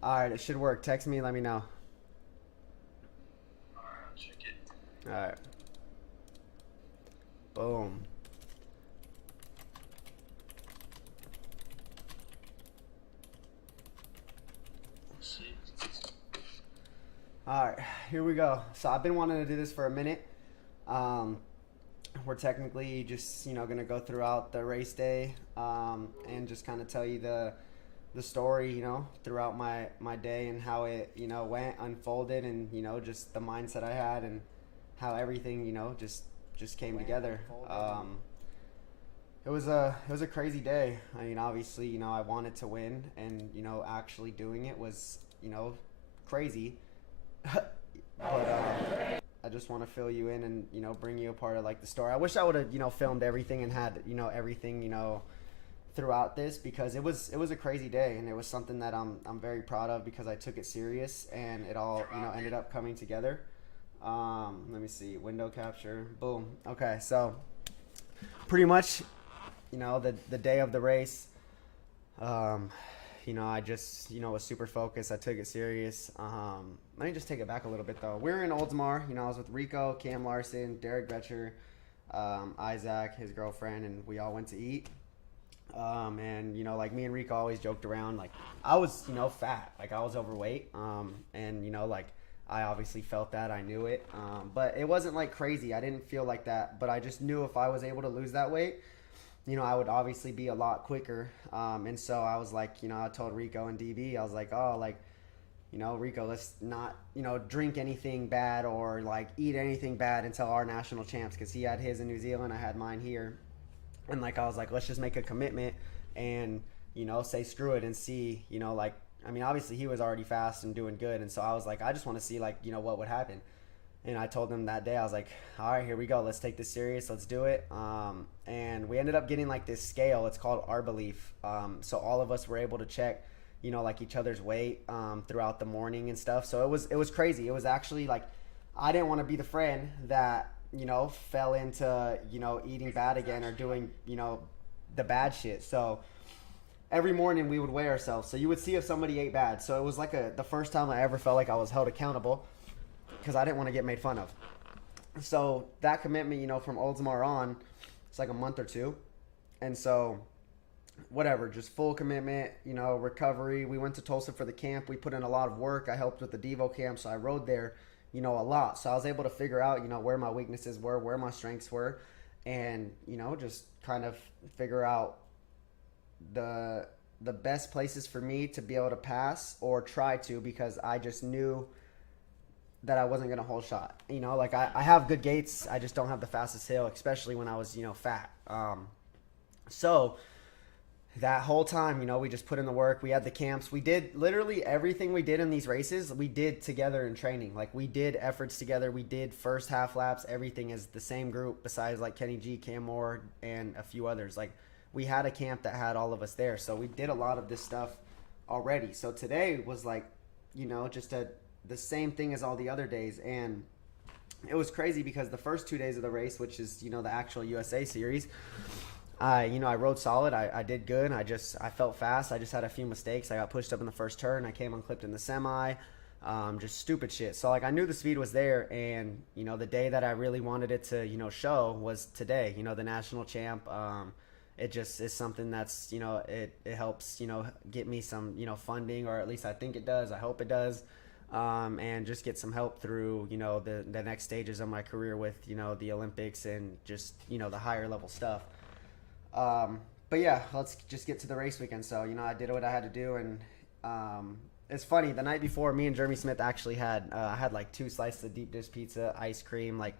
Alright, it should work. Text me, let me know. Alright, I'll check it. Alright. Boom. Let's see. Alright, here we go. So I've been wanting to do this for a minute. Um, we're technically just, gonna go throughout the race day, and just kind of tell you the story, throughout my day and how it, went, unfolded, and, just the mindset I had and how everything, just came together. It was a crazy day. I mean, obviously, I wanted to win, and actually doing it was, crazy. But I just want to fill you in and bring you a part of like the story. I wish I would have filmed everything and had everything throughout this, because it was a crazy day, and it was something that I'm very proud of, because I took it serious and it all ended up coming together. Let me see, window capture, boom. Okay, so pretty much the day of the race, um, I just, was super focused. I took it serious. Let me just take it back a little bit, though. We were in Oldsmar. I was with Rico, Cam Larson, Derek Betcher, Isaac, his girlfriend, and we all went to eat. And, like me and Rico always joked around. Like, I was, fat. Like, I was overweight. And, like, I obviously felt that. I knew it. But it wasn't, like, crazy. I didn't feel like that. But I just knew if I was able to lose that weight, I would obviously be a lot quicker. And so I was like, I told Rico and DB, I was like, oh, like, Rico, let's not, drink anything bad or like eat anything bad until our national champs, because he had his in New Zealand, I had mine here. And like, I was like, let's just make a commitment and, say screw it and see, like, I mean, obviously he was already fast and doing good. And so I was like, I just want to see, like, what would happen. And I told them that day, I was like, all right, here we go. Let's take this serious. Let's do it. And we ended up getting like this scale. It's called Our Belief. So all of us were able to check, like each other's weight throughout the morning and stuff. So it was crazy. It was actually like, I didn't want to be the friend that, fell into, eating bad again or doing, the bad shit. So every morning we would weigh ourselves. So you would see if somebody ate bad. So it was like the first time I ever felt like I was held accountable, because I didn't want to get made fun of. So that commitment, from Oldsmar on, it's like a month or two. And so, whatever, just full commitment, recovery. We went to Tulsa for the camp. We put in a lot of work. I helped with the Devo camp, so I rode there, a lot. So I was able to figure out, where my weaknesses were, where my strengths were, and, just kind of figure out the best places for me to be able to pass or try to, because I just knew that I wasn't going to hold shot. Like I have good gaits. I just don't have the fastest hill, especially when I was, fat. So that whole time, we just put in the work. We had the camps. We did literally everything we did in these races. We did together in training. Like we did efforts together. We did first half laps. Everything is the same group besides like Kenny G, Cam Moore, and a few others. Like we had a camp that had all of us there. So we did a lot of this stuff already. So today was like, just the same thing as all the other days. And it was crazy because the first 2 days of the race, which is, the actual USA series, I rode solid. I did good. I felt fast. I just had a few mistakes. I got pushed up in the first turn. I came unclipped in the semi. Just stupid shit. So like I knew the speed was there, and the day that I really wanted it to show was today. The national champ. It just is something that's it helps get me some funding, or at least I think it does. I hope it does. And just get some help through the next stages of my career with the Olympics and just the higher level stuff. But yeah, let's just get to the race weekend. So I did what I had to do, and it's funny. The night before, me and Jeremy Smith actually had I had like 2 slices of deep dish pizza, ice cream. Like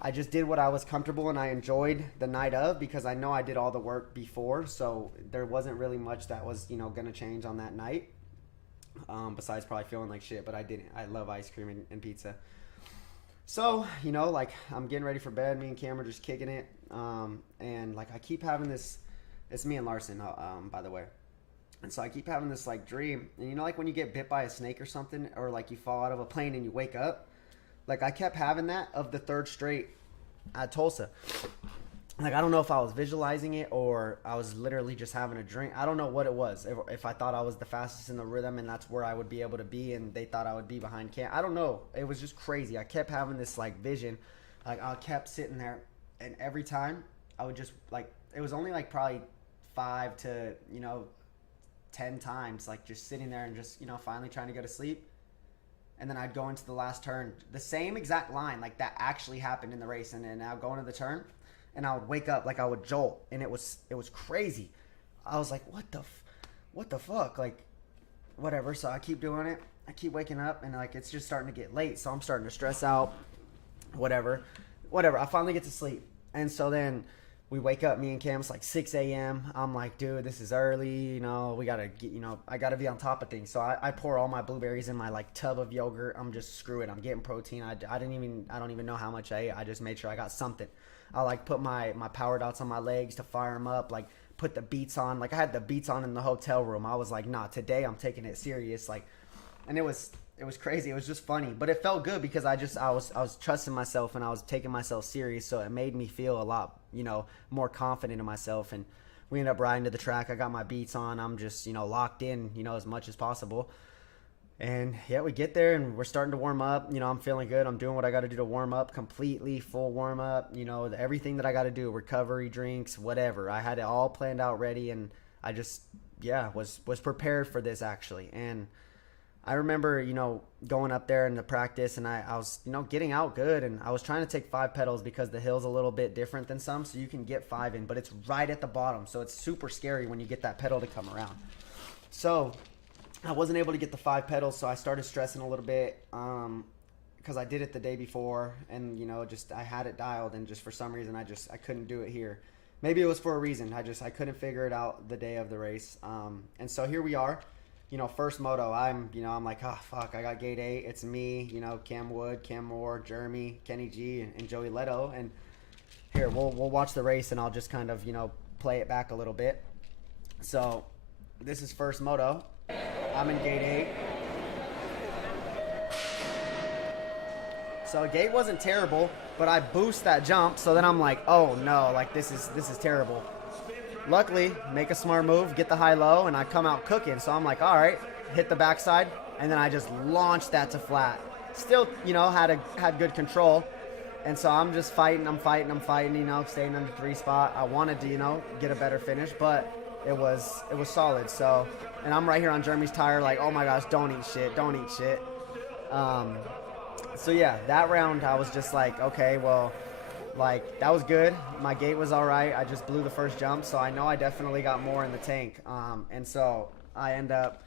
I just did what I was comfortable and I enjoyed the night of, because I know I did all the work before, so there wasn't really much that was gonna change on that night. Besides probably feeling like shit, but I didn't. I love ice cream and pizza. So, like I'm getting ready for bed. Me and Cam are just kicking it. And like I keep having this, it's me and Larson, by the way. And so I keep having this like dream. And like when you get bit by a snake or something, or like you fall out of a plane and you wake up, like I kept having that of the third straight at Tulsa. like, I don't know if I was visualizing it or I was literally just having a drink. I don't know what it was. If I thought I was the fastest in the rhythm and that's where I would be able to be, and they thought I would be behind Cam. I don't know. It was just crazy. I kept having this like vision. Like, I kept sitting there, and every time I would just like, it was only like probably 5 to 10 times, like just sitting there and just finally trying to go to sleep. And then I'd go into the last turn, the same exact line, like that actually happened in the race, and then I'd go into the turn, and I would wake up, like I would jolt, and it was crazy. I was like, what the fuck, like whatever. So I keep doing it. I keep waking up, and like it's just starting to get late, so I'm starting to stress out. Whatever. I finally get to sleep, and so then we wake up, me and Cam. It's like 6 a.m. I'm like, dude, this is early. We gotta get, I gotta be on top of things. So I pour all my blueberries in my like tub of yogurt. I'm just, screw it. I'm getting protein. I don't even know how much I ate. I just made sure I got something. I like put my power dots on my legs to fire them up. Like, put the beats on. Like, I had the beats on in the hotel room. I was like, nah, today I'm taking it serious. Like, and it was crazy. It was just funny, but it felt good because I was trusting myself, and I was taking myself serious. So it made me feel a lot, more confident in myself. And we ended up riding to the track. I got my beats on. I'm just, locked in, as much as possible. And yeah, we get there and we're starting to warm up. I'm feeling good. I'm doing what I got to do to warm up, completely full warm up. Everything that I got to do, recovery, drinks, whatever. I had it all planned out, ready, and I just, was prepared for this actually. And I remember, going up there in the practice, and I was, getting out good, and I was trying to take 5 pedals because the hill's a little bit different than some, so you can get 5 in, but it's right at the bottom, so it's super scary when you get that pedal to come around. So I wasn't able to get the 5 pedals, so I started stressing a little bit because I did it the day before, and, just I had it dialed, and just for some reason I couldn't do it here. Maybe it was for a reason. I couldn't figure it out the day of the race. And so here we are. First moto, I'm like, oh, fuck, I got gate 8. It's me, Cam Wood, Cam Moore, Jeremy, Kenny G, and Joey Leto. And here, we'll watch the race, and I'll just kind of, play it back a little bit. So this is first moto. I'm in gate 8. So gate wasn't terrible, but I boost that jump, so then I'm like, oh no, like this is terrible. Luckily, make a smart move, get the high-low, and I come out cooking. So I'm like, all right, hit the backside, and then I just launched that to flat. Still, had good control. And so I'm just fighting, staying under 3 spot. I wanted to, get a better finish, but it was solid. So, and I'm right here on Jeremy's tire like, oh my gosh, don't eat shit. So yeah, that round I was just like, okay, well, like, that was good. My gate was all right. I just blew the first jump, so I know I definitely got more in the tank. And so I end up,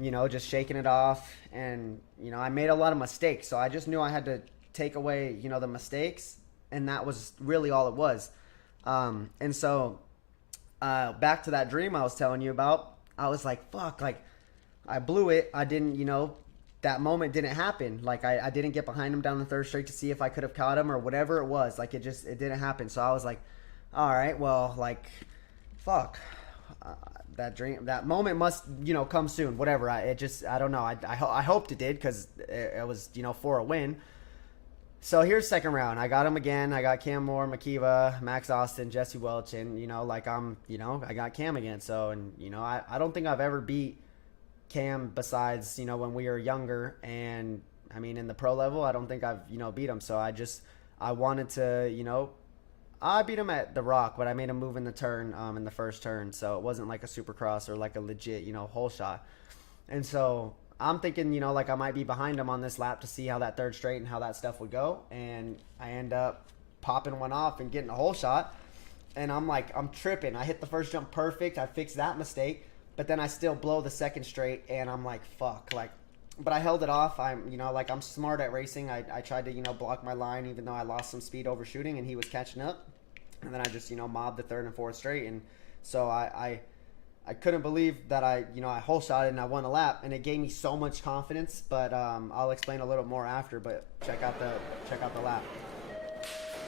just shaking it off. And, I made a lot of mistakes, so I just knew I had to take away, the mistakes, and that was really all it was. And so back to that dream I was telling you about, I was like, fuck, like, I blew it. I didn't, that moment didn't happen. Like, I didn't get behind him down the third straight to see if I could have caught him or whatever it was. Like, it didn't happen. So I was like, all right, well, like, fuck. That moment must, come soon. Whatever. I don't know. I hoped it did because it was, for a win. So here's second round. I got him again. I got Cam Moore, Makiva, Max Austin, Jesse Welch, and, I got Cam again. So, and, I don't think I've ever beat Cam besides, when we were younger, and I mean in the pro level I don't think I've beat him. So I wanted to, I beat him at the Rock, but I made him move in the turn in the first turn, so it wasn't like a supercross or like a legit hole shot. And so I'm thinking like I might be behind him on this lap to see how that third straight and how that stuff would go, and I end up popping one off and getting a hole shot, and I'm tripping. I hit the first jump perfect. I fixed that mistake. But then I still blow the second straight, and I'm like, fuck. Like, but I held it off. I'm smart at racing. I tried to, block my line, even though I lost some speed overshooting, and he was catching up. And then I just, mobbed the third and fourth straight. And so I couldn't believe that I hole shot and I won a lap, and it gave me so much confidence. But I'll explain a little more after. But check out the lap.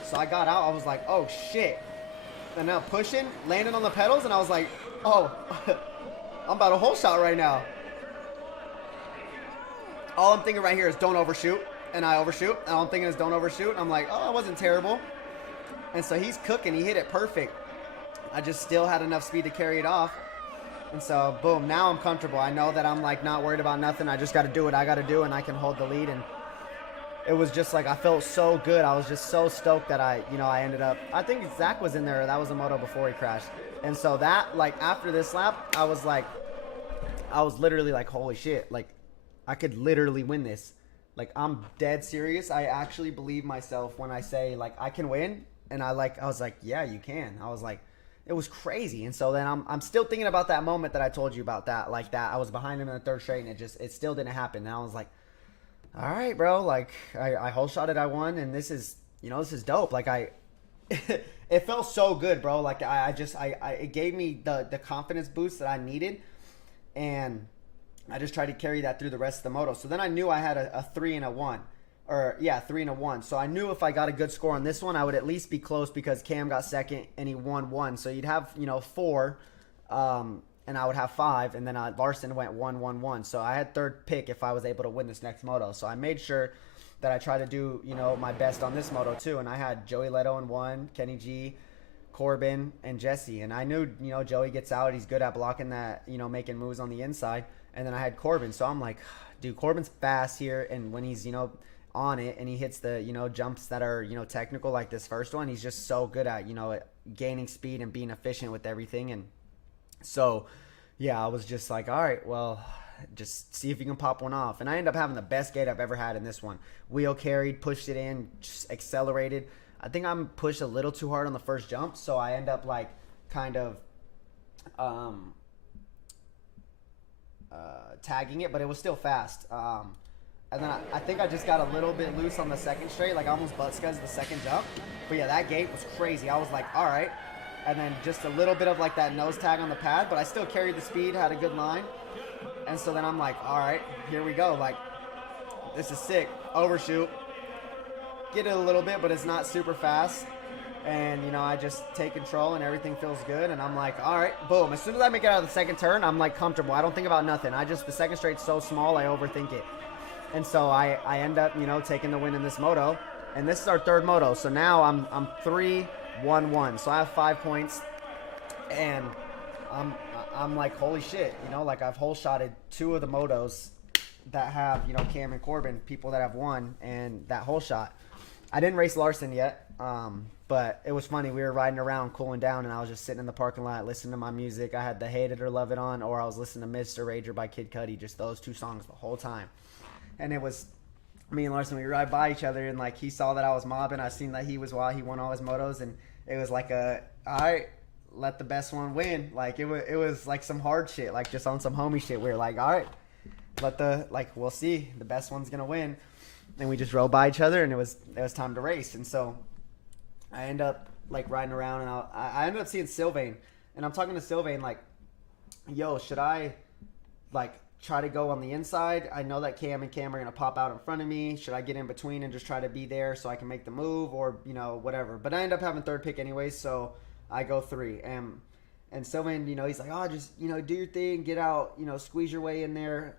So I got out. I was like, oh shit. And now pushing, landing on the pedals, and I was like, oh. I'm about a hole shot right now. All I'm thinking right here is don't overshoot. And I overshoot. And all I'm thinking is don't overshoot. I'm like, oh, it wasn't terrible. And so he's cooking. He hit it perfect. I just still had enough speed to carry it off. And so, boom, now I'm comfortable. I know that I'm, like, not worried about nothing. I just got to do what I got to do, and I can hold the lead. And it was just, like, I felt so good. I was just so stoked that I ended up, I think Zach was in there. That was a moto before he crashed. And so that, like, after this lap, I was literally like, holy shit. Like, I could literally win this. Like, I'm dead serious. I actually believe myself when I say, like, I can win. And I was like, yeah, you can. I was like, it was crazy. And so then I'm still thinking about that moment that I told you about that. Like that, I was behind him in the third straight, and it still didn't happen. And I was like, all right, bro. Like, I whole shot it, I won, and this is dope. Like, it felt so good, bro. Like, it gave me the confidence boost that I needed. And I just tried to carry that through the rest of the moto. So then I knew I had a 3 and a 1. 3 and a 1. So I knew if I got a good score on this one, I would at least be close because Cam got second and he won 1. So you'd have, 4, and I would have 5, and then Larson went 1-1-1. So I had third pick if I was able to win this next moto. So I made sure that I tried to do, my best on this moto too. And I had Joey Leto in 1, Kenny G, Corbin, and Jesse. And I knew, Joey gets out. He's good at blocking that, making moves on the inside. And then I had Corbin. So I'm like, dude, Corbin's fast here. And when he's, on it and he hits the, jumps that are, technical like this first one, he's just so good at, at gaining speed and being efficient with everything. And so, yeah, I was just like, all right, well, just see if you can pop one off. And I ended up having the best gate I've ever had in this one. Wheel carried, pushed it in, just accelerated. I think I'm pushed a little too hard on the first jump, so I end up like kind of tagging it, but it was still fast. And then I think I just got a little bit loose on the second straight, like almost butt scuds the second jump. But yeah, that gate was crazy. I was like, all right. And then just a little bit of like that nose tag on the pad, but I still carried the speed, had a good line. And so then I'm like, all right, here we go. Like, this is sick. Overshoot. Get it a little bit, but it's not super fast. And, I just take control and everything feels good. And I'm like, all right, boom. As soon as I make it out of the second turn, I'm like comfortable. I don't think about nothing. The second straight's so small, I overthink it. And so I end up, taking the win in this moto. And this is our third moto. So now I'm 3-1-1. So I have 5 points. And I'm like, holy shit. Like I've whole shotted 2 of the motos that have, Cam and Corbin, people that have won, and that whole shot. I didn't race Larson yet. But it was funny. We were riding around, cooling down, and I was just sitting in the parking lot listening to my music. I had the Hate It or Love It on, or I was listening to Mr. Rager by Kid Cudi, just those 2 songs the whole time. And it was me and Larson, we ride by each other, and like he saw that I was mobbing. I seen that he was wild. He won all his motos, and it was like all right, let the best one win. Like it was like some hard shit, like just on some homie shit. We were like, all right, we'll see. The best one's gonna win. And we just rode by each other, and it was time to race. And so I end up like riding around, and I ended up seeing Sylvain, and I'm talking to Sylvain like, yo, should I like try to go on the inside? I know that Cam and Cam are going to pop out in front of me. Should I get in between and just try to be there so I can make the move, or, whatever. But I end up having third pick anyways, so I go 3. And Sylvain, he's like, oh, just, do your thing, get out, squeeze your way in there,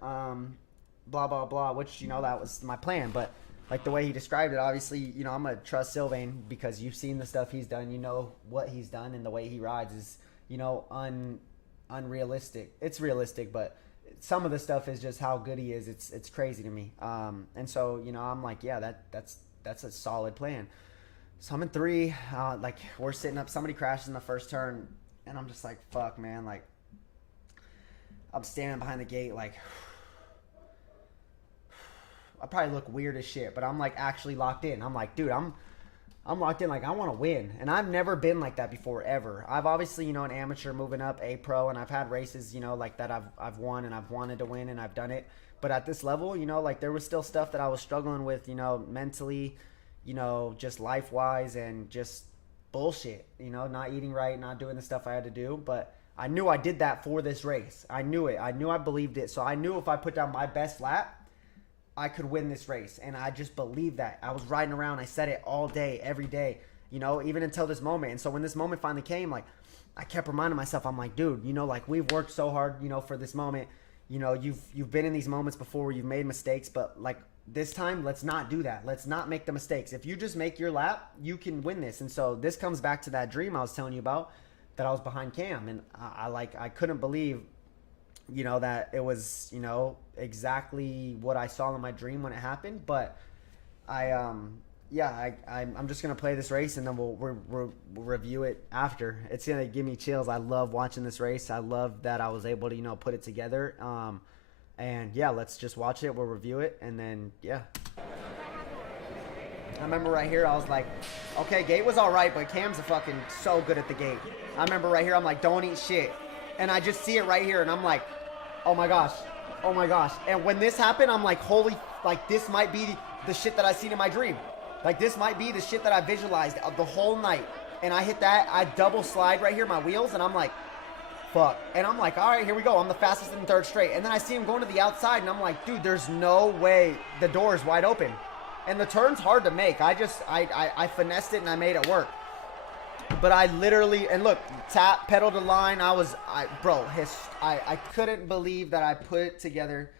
blah, blah, blah, which, that was my plan. But, like, the way he described it, obviously, I'm going to trust Sylvain because you've seen the stuff he's done. You know what he's done, and the way he rides is, unrealistic. It's realistic, but some of the stuff is just how good he is. It's crazy to me. And so, I'm like, yeah, that's a solid plan. So I'm in 3, like we're sitting up, somebody crashes in the first turn, and I'm just like, fuck, man. Like, I'm standing behind the gate, like, I probably look weird as shit, but I'm like actually locked in. I'm like, dude, I'm locked in. Like, I want to win. And I've never been like that before, ever. I've obviously, an amateur moving up, a pro, and I've had races, like that I've won and I've wanted to win and I've done it. But at this level, like there was still stuff that I was struggling with, mentally, just life-wise, and just bullshit, not eating right, not doing the stuff I had to do. But I knew I did that for this race. I knew it. I knew I believed it. So I knew if I put down my best lap, I could win this race, and I just believed that. I was riding around. I said it all day, every day, even until this moment. And so when this moment finally came, like, I kept reminding myself, I'm like, dude, like, we've worked so hard, for this moment. You've been in these moments before where you've made mistakes, but, like, this time, let's not do that. Let's not make the mistakes. If you just make your lap, you can win this. And so this comes back to that dream I was telling you about, that I was behind Cam. And I couldn't believe, you know, that it was, you know, exactly what I saw in my dream when it happened. But I'm just going to play this race, and then we'll review it after. It's going to give me chills. I love watching this race. I love that I was able to, you know, put it together. And yeah, let's just watch it. We'll review it, and then yeah. I remember right here, I was like, okay, gate was all right, but Cam's fucking so good at the gate. I remember right here, I'm like, don't eat shit. And I just see it right here, and I'm like, oh my gosh. And when this happened, I'm like, holy, like this might be the shit that I seen in my dream. Like this might be the shit that I visualized the whole night. And I hit that, I double slide right here, my wheels, and I'm like, fuck. And I'm like, all right, here we go. I'm the fastest in third straight. And then I see him going to the outside, and I'm like, dude, there's no way the door is wide open. And the turn's hard to make. I finessed it, and I made it work. But I literally, and look, tap, pedal to line. I couldn't believe that I put it together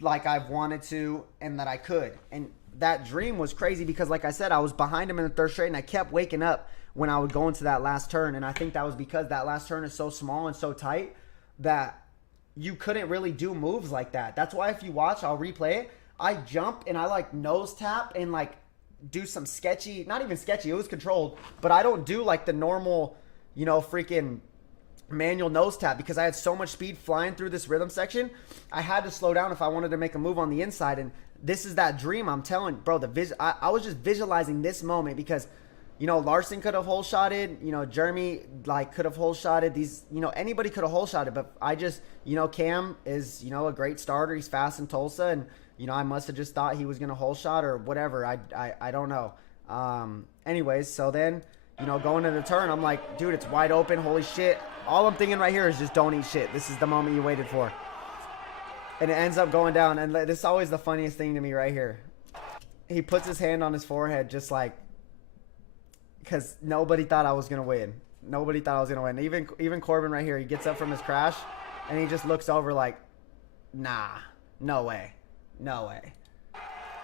like I wanted to, and that I could. And that dream was crazy because, like I said, I was behind him in the third straight, and I kept waking up when I would go into that last turn. And I think that was because that last turn is so small and so tight that you couldn't really do moves like that. That's why if you watch, I'll replay it, I jump and I like nose tap and like do some sketchy, not even sketchy, it was controlled, but I don't do like the normal, you know, freaking manual nose tap because I had so much speed flying through this rhythm section. I had to slow down if I wanted to make a move on the inside. And this is that dream I'm telling, bro. I was just visualizing this moment because, you know, Larson could have hole shotted, you know, Jeremy like could have hole shotted these, you know, anybody could have hole shotted, but I just, you know, Cam is, you know, a great starter. He's fast in Tulsa, and you know, I must have just thought he was gonna hole shot or whatever. I don't know. Anyways, so then, you know, going to the turn, I'm like, dude, it's wide open. Holy shit! All I'm thinking right here is just don't eat shit. This is the moment you waited for, and it ends up going down. And this is always the funniest thing to me right here. He puts his hand on his forehead, just like, because nobody thought I was gonna win. Nobody thought I was gonna win. Even Corbin right here, he gets up from his crash, and he just looks over like, nah, no way. No way.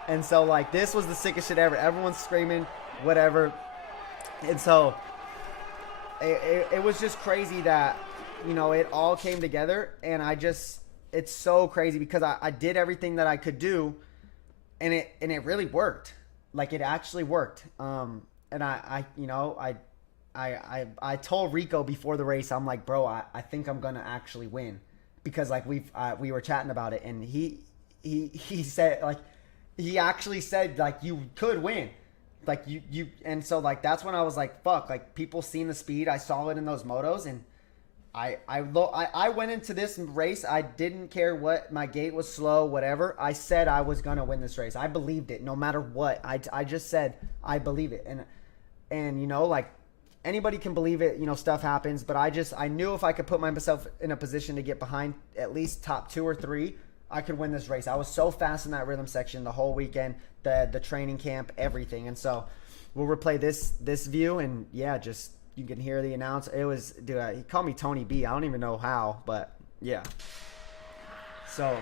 And so, like, this was the sickest shit ever. Everyone's screaming, whatever. And so, it was just crazy that, you know, it all came together. And it's so crazy because I did everything that I could do. And it really worked. Like, it actually worked. And I told Rico before the race, I'm like, bro, I think I'm going to actually win. Because, like, we were chatting about it. And he said, like, he actually said, like, you could win, like you and so, like, that's when I was like, fuck, like, people seen the speed, I saw it in those motos, and I went into this race, I didn't care what my gate was slow, whatever. I said I was gonna win this race. I believed it no matter what. I just said I believe it, and you know, like, anybody can believe it, you know, stuff happens, but I knew if I could put myself in a position to get behind at least top 2 or 3, I could win this race. I was so fast in that rhythm section the whole weekend, the training camp, everything. And so we'll replay this view, and yeah, just you can hear the announce. It was, dude, he called me Tony B. I don't even know how, but yeah. So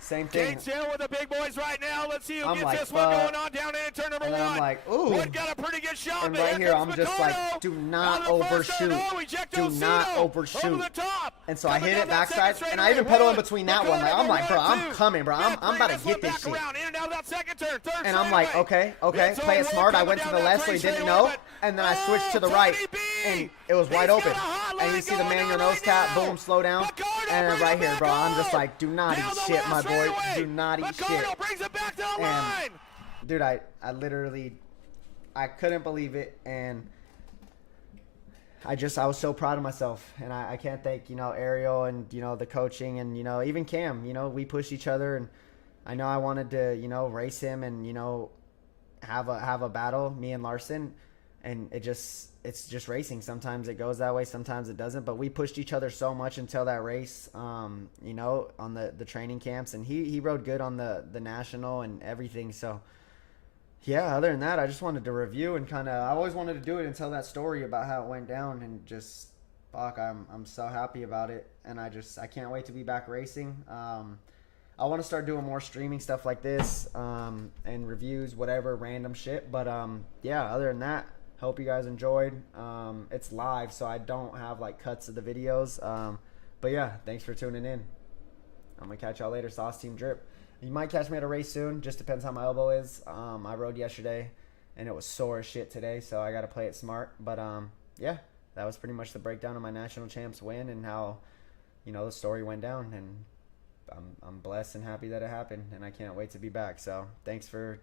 same thing. Gates in with the big boys right now. Let's see who I'm gets like, this one going on down in turn number and 1. I'm like, ooh. Wood got a pretty good shot. And but right here, I'm comes just Moto. like, do not On the first overshoot. turn, oh, ejecto Do not Cito overshoot. over the top. And so I Coming hit down it that backside, second and I even straightaway. pedal in between that one. Like, I'm like, bro, I'm 2. coming, bro. I'm about to This one get this back shit. around, in and out of that second turn, third And I'm like, straightaway. okay, It's play it Wood smart. I coming went to down the that left so he three didn't straightaway, know, but- and then I switched to the Tony right, B. and it was He's wide got open. a hot And you line see the going manual down nose right tap, now. boom, slow down. Picardo And brings right it here, back bro, I'm just home. like, do not Down eat the shit, left my boy. straightaway. Do not eat Picardo shit. brings it back to the And, line. dude, I literally, I couldn't believe it, and I was so proud of myself, and I can't thank, you know, Ariel and, you know, the coaching, and, you know, even Cam, you know, we pushed each other, and I know I wanted to, you know, race him and, you know, have a battle, me and Larson, and it's just racing. Sometimes it goes that way, sometimes it doesn't, but we pushed each other so much until that race, you know, on the training camps, and he rode good on the national and everything. So yeah, other than that, I just wanted to review and kind of, I always wanted to do it and tell that story about how it went down, and just, fuck, I'm so happy about it, and I can't wait to be back racing. I want to start doing more streaming stuff like this, and reviews, whatever, random shit. But yeah, other than that, hope you guys enjoyed. It's live, so I don't have like cuts of the videos. But yeah, thanks for tuning in. I'm gonna catch y'all later. Sauce Team Drip. You might catch me at a race soon. Just depends how my elbow is. I rode yesterday, and it was sore as shit today, so I gotta play it smart. But yeah, that was pretty much the breakdown of my national champs win and how, you know, the story went down. And I'm blessed and happy that it happened, and I can't wait to be back. So thanks for